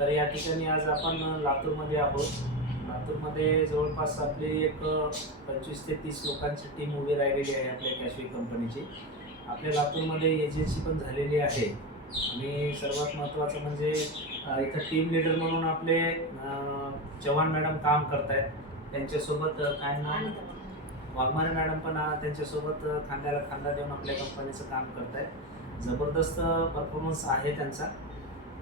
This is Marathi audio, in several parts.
तर या ठिकाणी आज आपण लातूरमध्ये आहोत. लातूरमध्ये जवळपास आपली एक 25 ते 30 लोकांची टीम उभी राहिलेली आहे आपल्या कॅशवी कंपनीची. आपल्या लातूरमध्ये एजन्सी पण झालेली आहे आणि सर्वात महत्त्वाचं म्हणजे इथं टीम लीडर म्हणून आपले चव्हाण मॅडम काम करत आहेत. त्यांच्यासोबत काय नाव वाघमारे मॅडम पण त्यांच्यासोबत खांद्याला खांदा देऊन आपल्या कंपनीचं काम करत आहेत. जबरदस्त परफॉर्मन्स आहे त्यांचा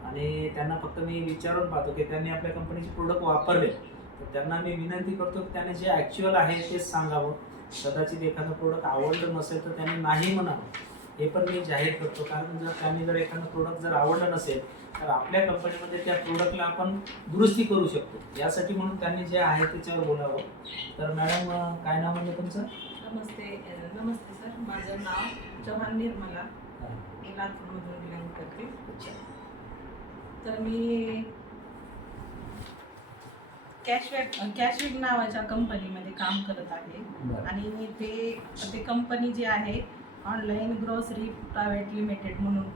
आणि त्यांना फक्त मी विचारून पाहतो की त्यांनी आपल्या कंपनीचे प्रोडक्ट वापरले तर त्यांना मी विनंती करतो की त्याने जे ॲक्च्युअल आहे तेच सांगावं. कदाचित एखादं प्रोडक्ट आवडलं नसेल तर त्याने नाही म्हणावं, हे पण मी जाहीर करतो. कारण जर एखादं प्रोडक्ट जर आवडलं नसेल तर आपल्या कंपनीमध्ये त्या प्रोडक्टला आपण दुरुस्ती करू शकतो. यासाठी म्हणून त्यांनी जे आहे त्याच्यावर बोलावं. तर मॅडम काय नाव म्हणजे तुमचं? नमस्ते सर, माझं नाव चव्हाण निर्मला, मी लातूरमधून बिलॉंग करते. तर मी कॅशवॅक नावाच्या कंपनीमध्ये काम करत आहे आणि ते कंपनी जी आहे ऑनलाईन ग्रोसरी प्रायव्हेट लिमिटेड म्हणून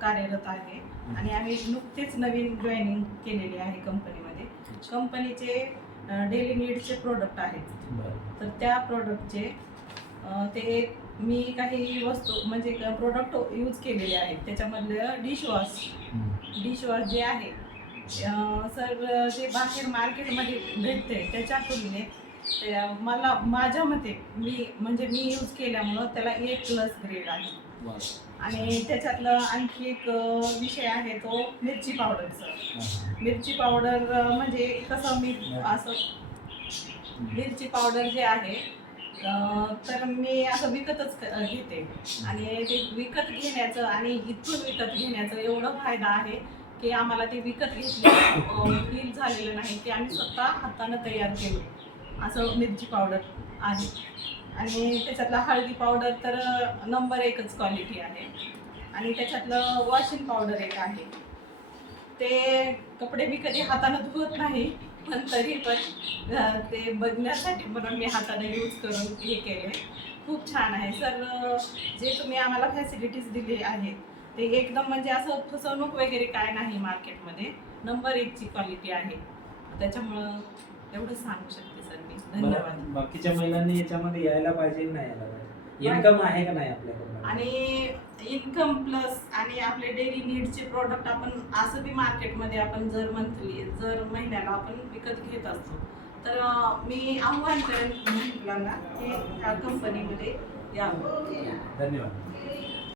कार्यरत आहे आणि आम्ही नुकतेच नवीन जॉईनिंग केलेली आहे कंपनीमध्ये. कंपनीचे डेली नीडचे प्रोडक्ट आहेत. तर त्या प्रोडक्टचे ते मी काही वस्तू म्हणजे प्रोडक्ट यूज केलेले आहेत. त्याच्यामधलं डिशवॉश जे आहे सर, जे बाहेर मार्केटमध्ये भेटते त्याच्या तुलनेत माझ्या मते मी यूज केल्यामुळं त्याला A+ ग्रेड आहे. आणि त्याच्यातलं आणखी एक विषय आहे तो मिरची पावडरचा. मिरची पावडर म्हणजे कसं मिरची पावडर जे आहे तर मी असं विकतच घेते आणि ते विकत घेण्याचं आणि इथून विकत घेण्याचं एवढं फायदा आहे की आम्हाला ते विकत घेतलं फील झालेलं नाही की आम्ही स्वतः हातानं तयार केलं असं मिरची पावडर आहे. आणि त्याच्यातला हळदी पावडर तर नंबर 1च क्वालिटी आहे. आणि त्याच्यातलं वॉशिंग पावडर एक आहे. ते कपडे मी कधी हातानं धुवत नाही पण तरी पण ते बघण्यासाठी म्हणून मी हाताने यूज करून हे केले. खूप छान आहे सर. जे तुम्ही आम्हाला फॅसिलिटीज दिली आहेत ते एकदम म्हणजे असं फसवणूक वगैरे काय नाही. मार्केटमध्ये नंबर 1ची क्वालिटी आहे. त्याच्यामुळं एवढंच सांगू शकते सर मी. धन्यवाद. बाकीच्या महिलांनी याच्यामध्ये यायला पाहिजे की नाही यायला पाहिजे? इन्कम आहे का नाही आपल्याकडे? आणि इन्कम प्लस आणि आपले डेली नीडचे प्रोडक्ट आपण असं बी मार्केटमध्ये आपण जर महिन्याला आपण विकत घेत असतो. तर मी आव्हान करेन महिलांना की ह्या कंपनीमध्ये यावं. धन्यवाद.